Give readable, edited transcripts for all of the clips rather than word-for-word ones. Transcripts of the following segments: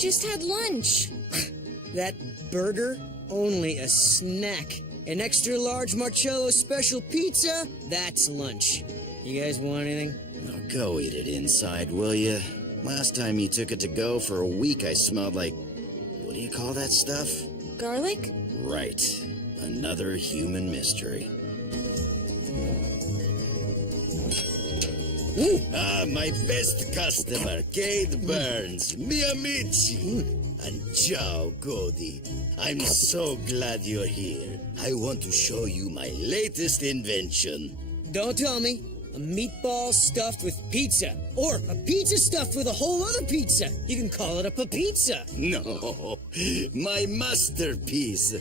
just had lunch. That burger? Only a snack. An extra large Marcello special pizza? That's lunch. You guys want anything? Now go eat it inside, will ya? Last time you took it to go for a week, I smelled like... what do you call that stuff? Garlic? Right. Another human mystery. My best customer, Kate Burns. Mi amici. And ciao, Cody. I'm so glad you're here. I want to show you my latest invention. Don't tell me. A meatball stuffed with pizza. Or a pizza stuffed with a whole other pizza. You can call it a pizza. No, my masterpiece.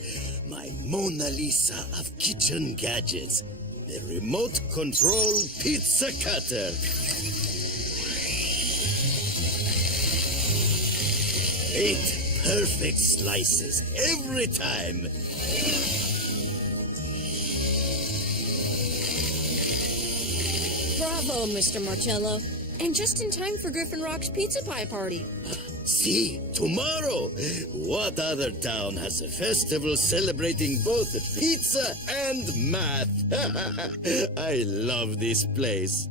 My Mona Lisa of kitchen gadgets. The remote control pizza cutter. 8 perfect slices every time. Bravo, Mr. Marcello. And just in time for Griffin Rock's pizza pie party. See, tomorrow, what other town has a festival celebrating both pizza and math? I love this place.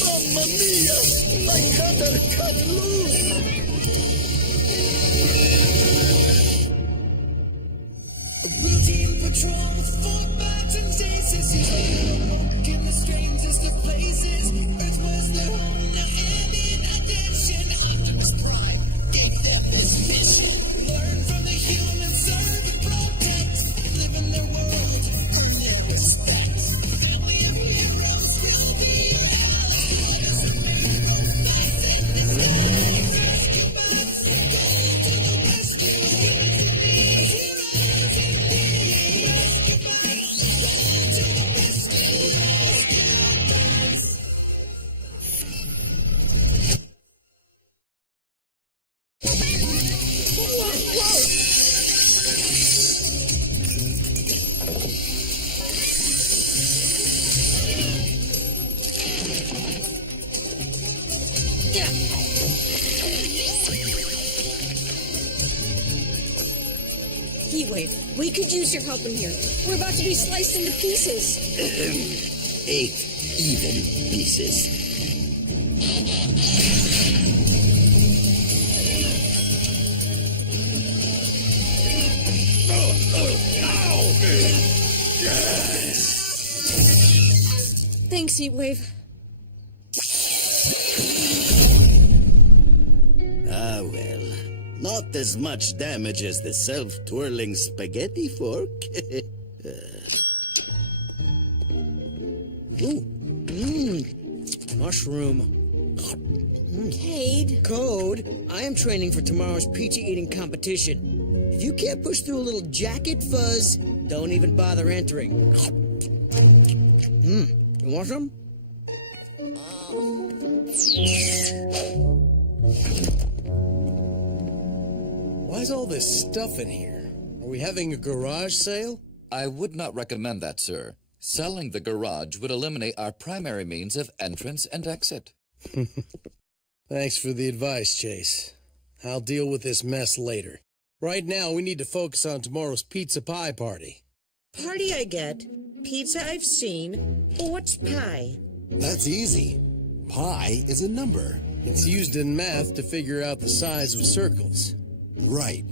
Mamma mia! My cutter cut loose! A routine patrol with 4 bats and stasis. In the strangest of places, Earth was their home. Now and in addition, Optimus Prime gave them this mission: learn from the humans, serve and protect, live in their world, earn their respect. Family of heroes will be your allies. Rescue bots, go to the rescue. Heroes indeed. Rescue bots, go to the rescue. Heatwave, we could use your help in here. We're about to be sliced into pieces. 8 even pieces. Ow! Yes! Thanks, Heatwave. Ah, well. Not as much damage as the self-twirling spaghetti fork. Ooh. Mushroom. Cade. Code, I am training for tomorrow's pizza eating competition. If you can't push through a little jacket fuzz, don't even bother entering. You want some? Why's all this stuff in here? Are we having a garage sale? I would not recommend that, sir. Selling the garage would eliminate our primary means of entrance and exit. Thanks for the advice, Chase. I'll deal with this mess later. Right now, we need to focus on tomorrow's pizza pie party. Party I get. Pizza I've seen. But what's pie? That's easy. Pi is a number. It's used in math to figure out the size of circles. Right.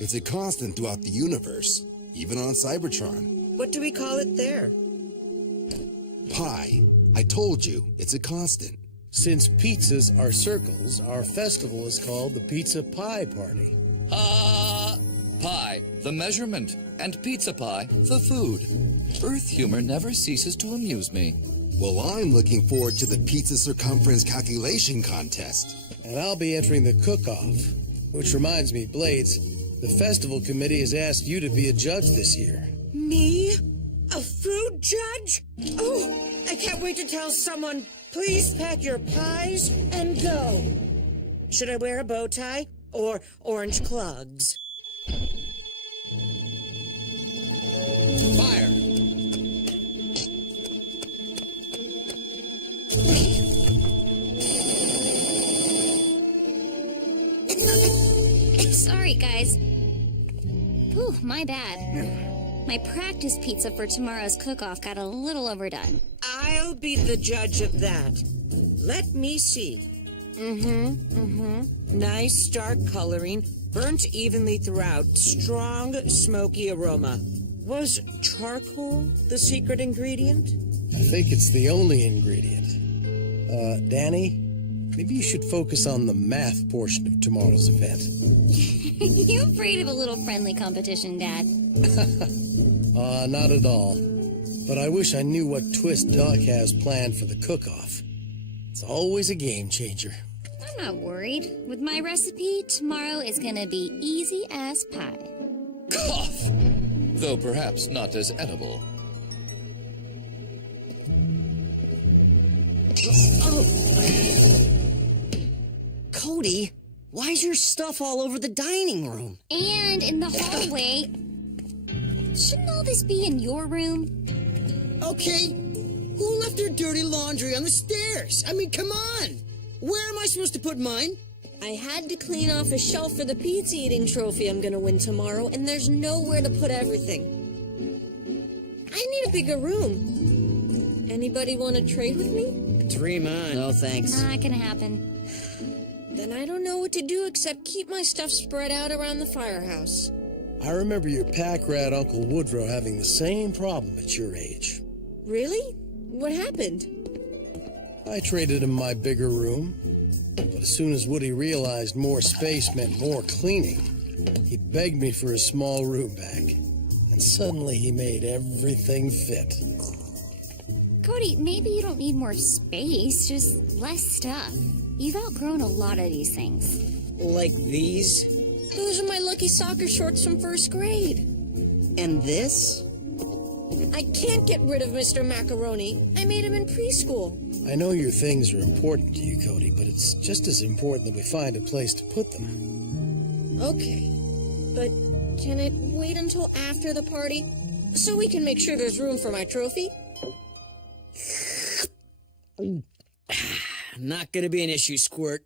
It's a constant throughout the universe, even on Cybertron. What do we call it there? Pi. I told you, it's a constant. Since pizzas are circles, our festival is called the Pizza Pie Party. Pie, the measurement, and pizza pie, the food. Earth humor never ceases to amuse me. Well, I'm looking forward to the pizza circumference calculation contest. And I'll be entering the cook-off. Which reminds me, Blades, The festival committee has asked you to be a judge this year. Me? A food judge? Oh, I can't wait to tell someone, please pack your pies and go. Should I wear a bow tie or orange clogs? Fire! Sorry, guys. Whew, my bad. My practice pizza for tomorrow's cook-off got a little overdone. I'll be the judge of that. Let me see. Nice dark coloring, burnt evenly throughout, strong smoky aroma. Was charcoal the secret ingredient? I think it's the only ingredient. Danny, maybe you should focus on the math portion of tomorrow's event. You afraid of a little friendly competition, Dad? Not at all. But I wish I knew what twist Doc has planned for the cook-off. It's always a game changer. I'm not worried. With my recipe, tomorrow is gonna be easy as pie. Cough! Though perhaps not as edible. Cody, why's your stuff all over the dining room? And in the hallway. Shouldn't all this be in your room? Okay, who left their dirty laundry on the stairs? I mean, come on! Where am I supposed to put mine? I had to clean off a shelf for the pizza eating trophy I'm gonna win tomorrow, and there's nowhere to put everything. I need a bigger room. Anybody want to trade with me? Dream on. No, thanks. Not gonna happen. Then I don't know what to do except keep my stuff spread out around the firehouse. I remember your pack rat Uncle Woodrow having the same problem at your age. Really? What happened? I traded him my bigger room, but as soon as Woody realized more space meant more cleaning, he begged me for his small room back. And suddenly he made everything fit. Cody, maybe you don't need more space, just less stuff. You've outgrown a lot of these things. Like these? Those are my lucky soccer shorts from first grade. And this? I can't get rid of Mr. Macaroni. I made him in preschool. I know your things are important to you, Cody, but it's just as important that we find a place to put them. Okay, but can it wait until after the party so we can make sure there's room for my trophy? Not gonna be an issue, Squirt.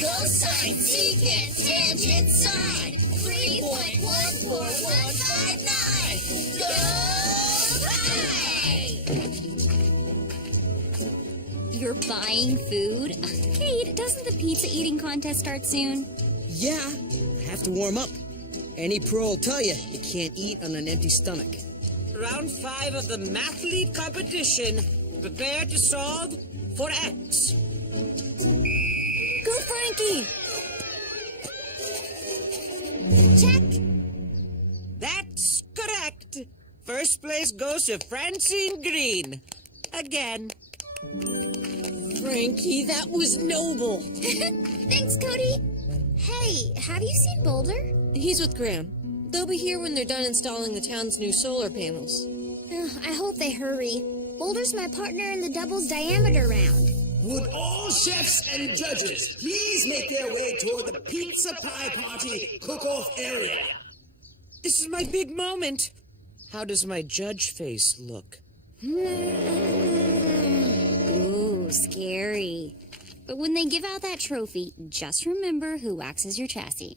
Cosine, secant, tangent, sine. 3.14159. Go high! You're buying food? Kate, doesn't the pizza eating contest start soon? Yeah, I have to warm up. Any pro will tell you can't eat on an empty stomach. Round 5 of the mathlete competition. Prepare to solve for X. Go, Frankie! Check. That's correct. First place goes to Francine Green. Again. Frankie, that was noble. Thanks, Cody. Hey, have you seen Boulder? He's with Graham. They'll be here when they're done installing the town's new solar panels. I hope they hurry. Boulder's my partner in the doubles diameter round. Would all chefs and judges please make their way toward the pizza pie party cook-off area? This is my big moment. How does my judge face look? Ooh, scary. But when they give out that trophy, just remember who waxes your chassis.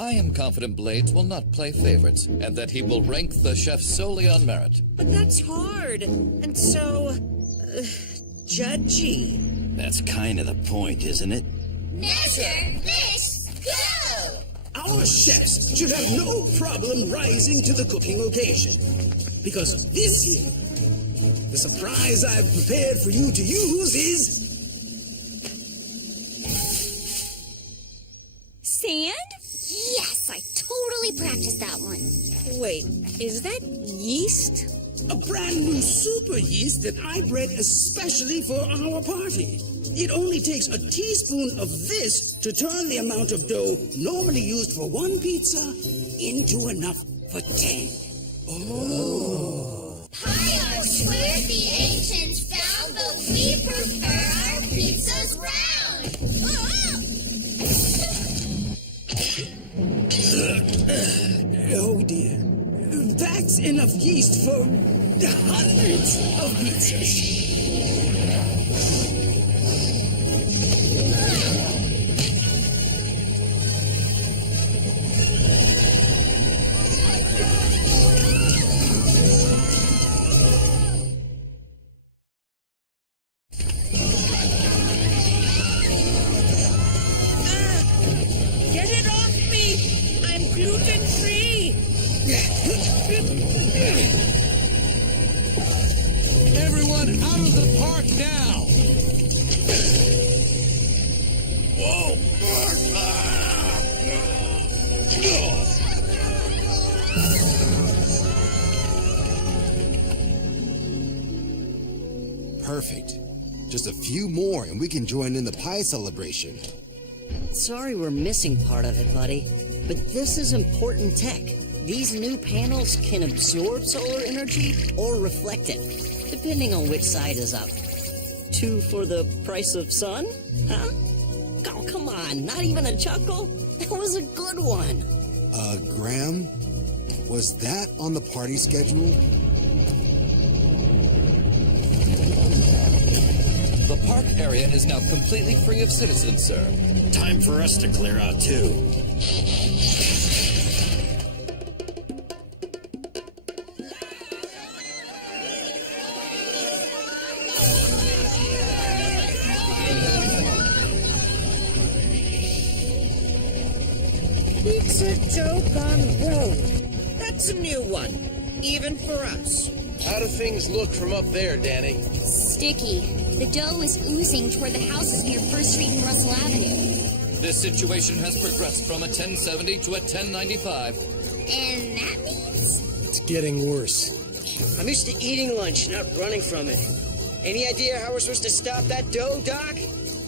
I am confident Blades will not play favorites, and that he will rank the chef solely on merit. But that's hard. And so... judgy. That's kind of the point, isn't it? Measure this, go! Our chefs should have no problem rising to the cooking occasion. Because this year, the surprise I've prepared for you to use is... Sand? Yes, I totally practiced that one. Wait, is that yeast? A brand new super yeast that I bred especially for our party. It only takes a teaspoon of this to turn the amount of dough normally used for one pizza into enough for 10. I swear the ancients found that we prefer our pizzas round. Oh dear. That's enough yeast for hundreds of pizzas. Get it off me! I'm gluten-free! Everyone out of the park now! Perfect. Just a few more and we can join in the pie celebration. Sorry we're missing part of it, buddy. But this is important tech. These new panels can absorb solar energy or reflect it, depending on which side is up. 2 for the price of sun? Huh? Oh, come on, not even a chuckle? That was a good one. Graham, was that on the party schedule? The park area is now completely free of citizens, sir. Time for us to clear out too. Pizza dough gone rogue. That's a new one, even for us. How do things look from up there, Danny? Sticky. The dough is oozing toward the houses near First Street and Russell Avenue. This situation has progressed from a 1070 to a 1095. And that means It's getting worse. I'm used to eating lunch, not running from it. Any idea how we're supposed to stop that dough, Doc?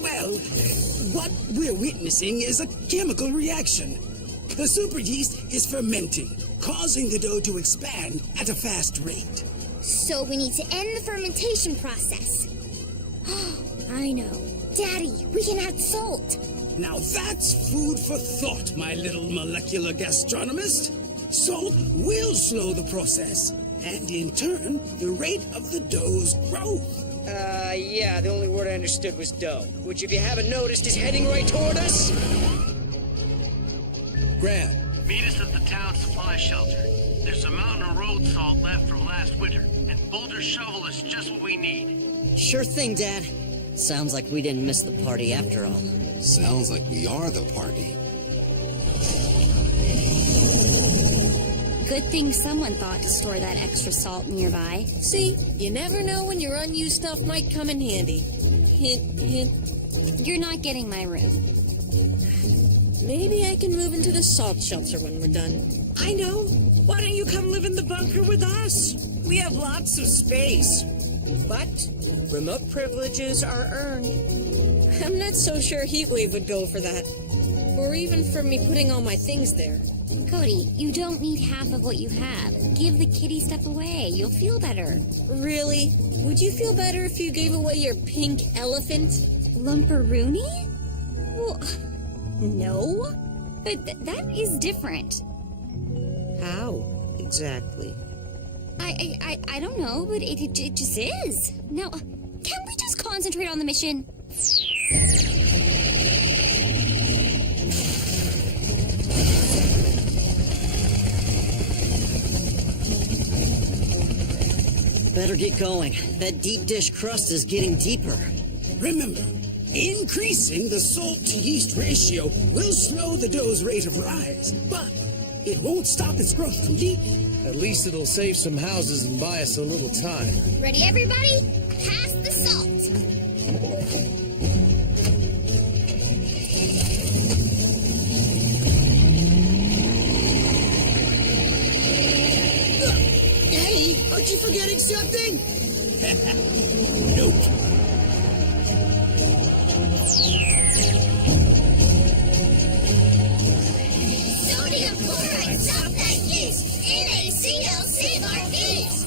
Well, what we're witnessing is a chemical reaction. The super yeast is fermenting, causing the dough to expand at a fast rate. so we need to end the fermentation process. I know. Daddy, we can add salt. Now that's food for thought, my little molecular gastronomist. Salt will slow the process, and in turn, the rate of the dough's growth. Yeah, the only word I understood was dough, which, if you haven't noticed, is heading right toward us. Graham, Meet us at the town supply shelter. There's a mountain of road salt left from last winter, and Boulder's shovel is just what we need. Sure thing, Dad. Sounds like we didn't miss the party after all. Sounds like we are the party. Good thing someone thought to store that extra salt nearby. See, you never know when your unused stuff might come in handy. Hint, hint. You're not getting my room. Maybe I can move into the salt shelter when we're done. I know. Why don't you come live in the bunker with us? We have lots of space. But remote privileges are earned. I'm not so sure Heatwave would go for that. Or even for me putting all my things there. Cody, you don't need half of what you have. Give the kitty stuff away. You'll feel better. Really? Would you feel better if you gave away your pink elephant? Lumperoony? Well, no. But that is different. How exactly? I don't know, but it just is. Now, can we just concentrate on the mission? Better get going. That deep dish crust is getting deeper. Remember, increasing the salt-to-yeast ratio will slow the dough's rate of rise, but it won't stop its growth completely. at least it'll save some houses and buy us a little time. Ready, everybody? Pass the salt. Daddy, are Aren't you forgetting something? Nope. Sodium chloride, stop that yeast! NaCl, save our feast!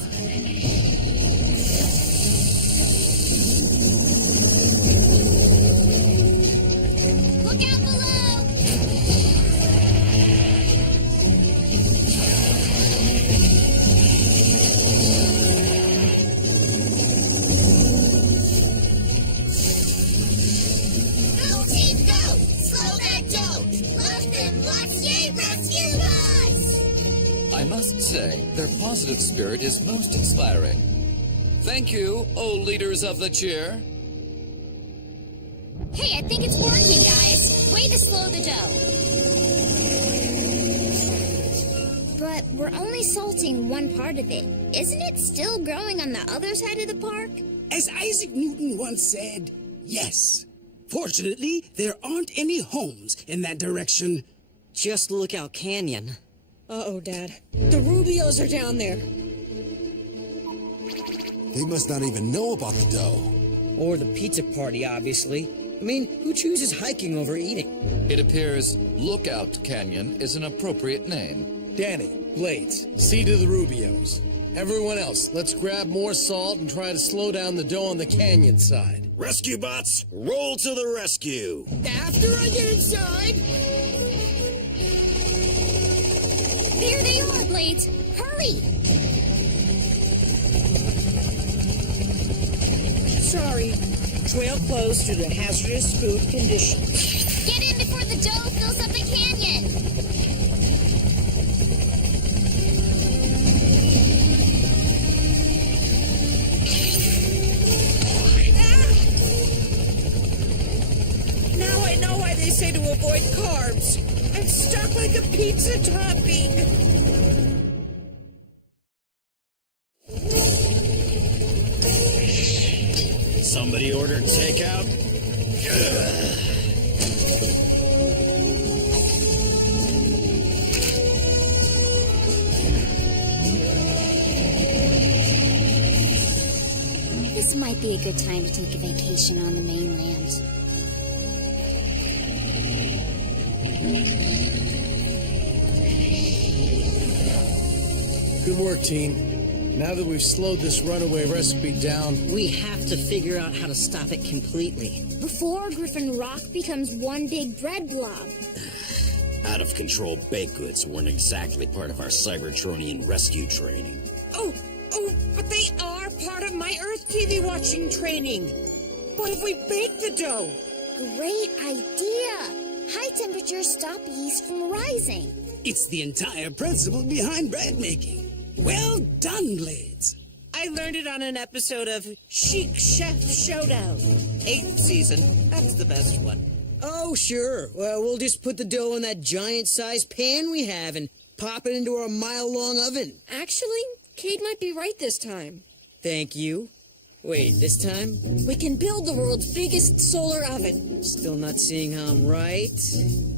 Look out below! Go, team, go! Slow that dough! Love them lots, yay, rescue us! I must say, their positive spirit is most inspiring. Thank you, O leaders of the cheer. Hey, I think it's working, guys. Way to slow the dough. But we're only salting one part of it. Isn't it still growing on the other side of the park? As Isaac Newton once said, yes. Fortunately, there aren't any homes in that direction. Just Lookout Canyon. Uh-oh, Dad. The Rubios are down there. They must not even know about the dough. Or the pizza party, obviously. I mean, who chooses hiking over eating? It appears Lookout Canyon is an appropriate name. Danny, Blades, see to the Rubios. Everyone else, let's grab more salt and try to slow down the dough on the canyon side. Rescue bots, roll to the rescue. After I get inside? There they are, Blades. Hurry! Sorry. Trail closed due to hazardous food conditions. Get in before the dough fills up the canyon! Now I know why they say to avoid carbs. I'm stuck like a pizza topping. Somebody ordered takeout? This might be a good time to take a vacation on the mainland. Good work, team. Now that we've slowed this runaway recipe down, We have to figure out how to stop it completely. Before Griffin Rock becomes one big bread blob. Out of control baked goods weren't exactly part of our Cybertronian rescue training. Oh, but they are part of my Earth TV watching training. What if we bake the dough? Great idea! High temperatures stop yeast from rising. It's the entire principle behind bread making. Well done, Blades. I learned it on an episode of Chic Chef Showdown. 8th season. That's the best one. Oh, sure. Well, we'll just put the dough in that giant-sized pan we have and pop it into our mile-long oven. Actually, Cade might be right this time. Thank you. Wait, this time? We can build the world's biggest solar oven. Still not seeing how I'm right.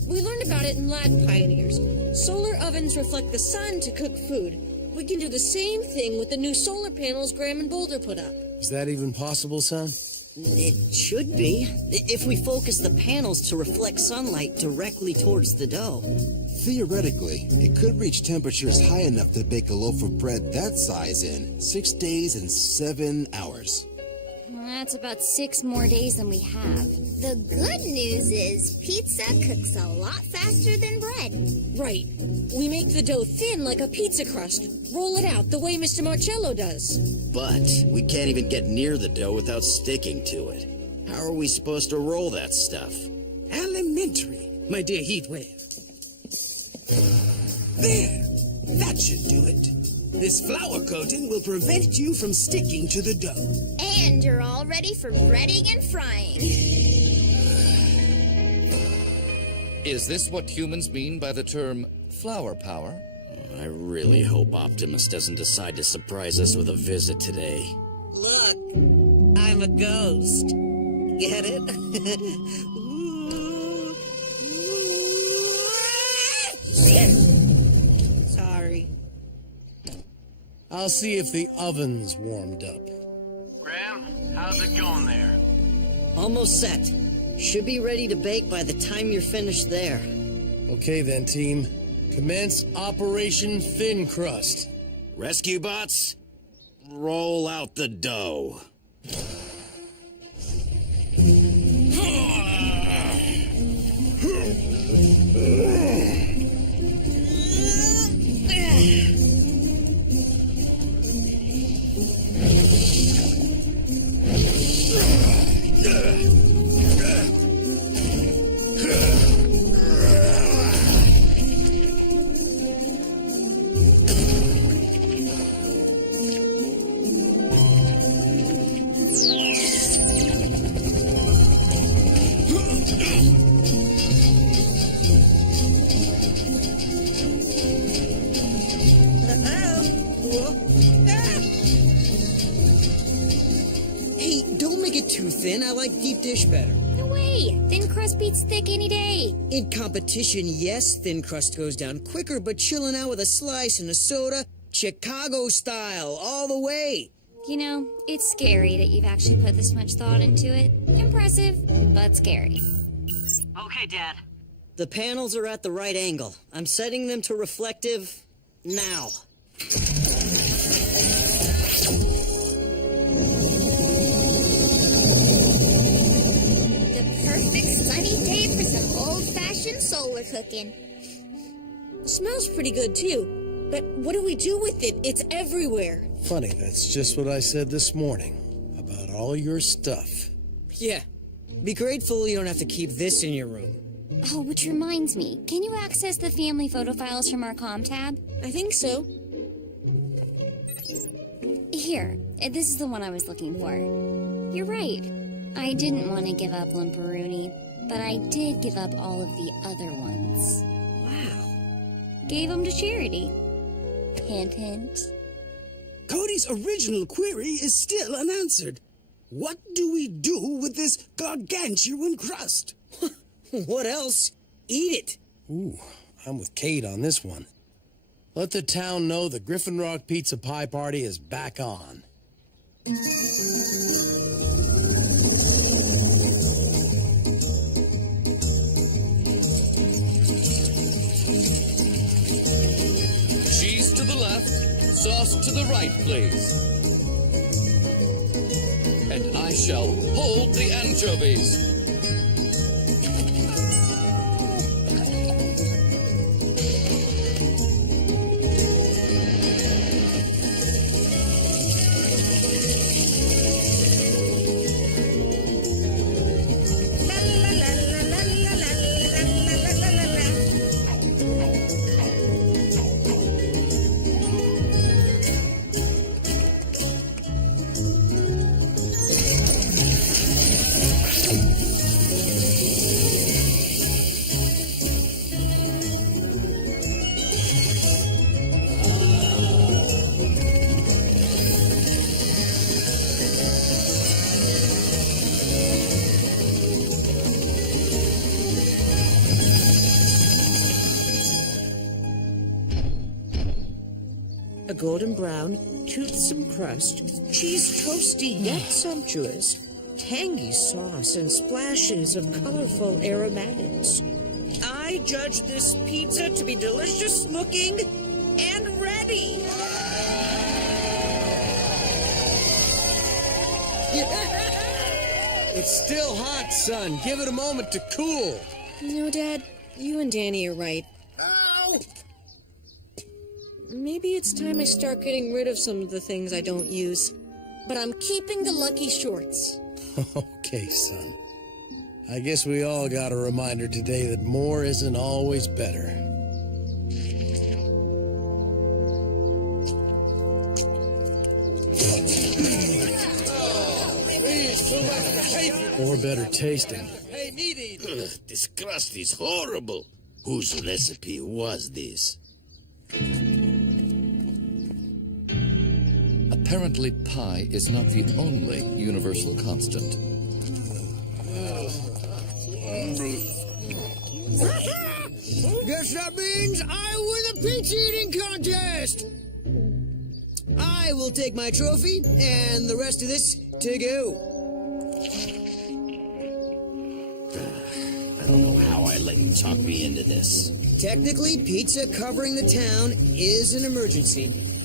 We learned about it in Lad Pioneers. Solar ovens reflect the sun to cook food. We can do the same thing with the new solar panels Graham and Boulder put up. is that even possible, son? It should be. If we focus the panels to reflect sunlight directly towards the dough. Theoretically, it could reach temperatures high enough to bake a loaf of bread that size in 6 days and 7 hours. That's about 6 more days than we have. The good news is pizza cooks a lot faster than bread. Right. We make the dough thin like a pizza crust. Roll it out the way Mr. Marcello does. But we can't even get near the dough without sticking to it. How are we supposed to roll that stuff? Elementary, my dear Heatwave. There! That should do it. This flour coating will prevent you from sticking to the dough. And you're all ready for breading and frying. Is this what humans mean by the term flower power? I really hope Optimus doesn't decide to surprise us with a visit today. Look, I'm a ghost. Get it? Sorry. I'll see if the oven's warmed up. Graham, how's it going there? Almost set. Should be ready to bake by the time you're finished there. Okay then, team. Commence Operation Thin Crust. Rescue bots, roll out the dough. Hey, don't make it too thin. I like deep dish better. No way! Thin crust beats thick any day. In competition, yes, thin crust goes down quicker, but chilling out with a slice and a soda, Chicago style, all the way. You know, it's scary that you've actually put this much thought into it. Impressive, but scary. Okay, Dad. The panels are at the right angle. I'm setting them to reflective now. The perfect sunny day for some old-fashioned solar cooking. Smells pretty good, too. But what do we do with it? It's everywhere. Funny, that's just what I said this morning about all your stuff. Yeah. Be grateful you don't have to keep this in your room. Oh, which reminds me, can you access the family photo files from our comm tab? I think so. Here, this is the one I was looking for. You're right. I didn't want to give up Limparoonie, but I did give up all of the other ones. Wow. Gave them to charity. Hint, hint. Cody's original query is still unanswered. What do we do with this gargantuan crust? What else? Eat it. Ooh, I'm with Kate on this one. Let the town know the Griffin Rock Pizza Pie Party is back on. Cheese to the left, sauce to the right, please. And I shall hold the anchovies. A golden brown, toothsome crust, cheese toasty yet sumptuous, tangy sauce and splashes of colorful aromatics. I judge this pizza to be delicious looking and ready. It's still hot, son. Give it a moment to cool. You know, Dad, you and Danny are right. Ow! Maybe it's time I start getting rid of some of the things I don't use. But I'm keeping the lucky shorts. Okay, son. I guess we all got a reminder today that more isn't always better. Or better tasting. Ugh, this crust is horrible. Whose recipe was this? Apparently, pi is not the only universal constant. Guess that means I win the pizza eating contest! I will take my trophy and the rest of this to go. I don't know how I let you talk me into this. Technically, pizza covering the town is an emergency.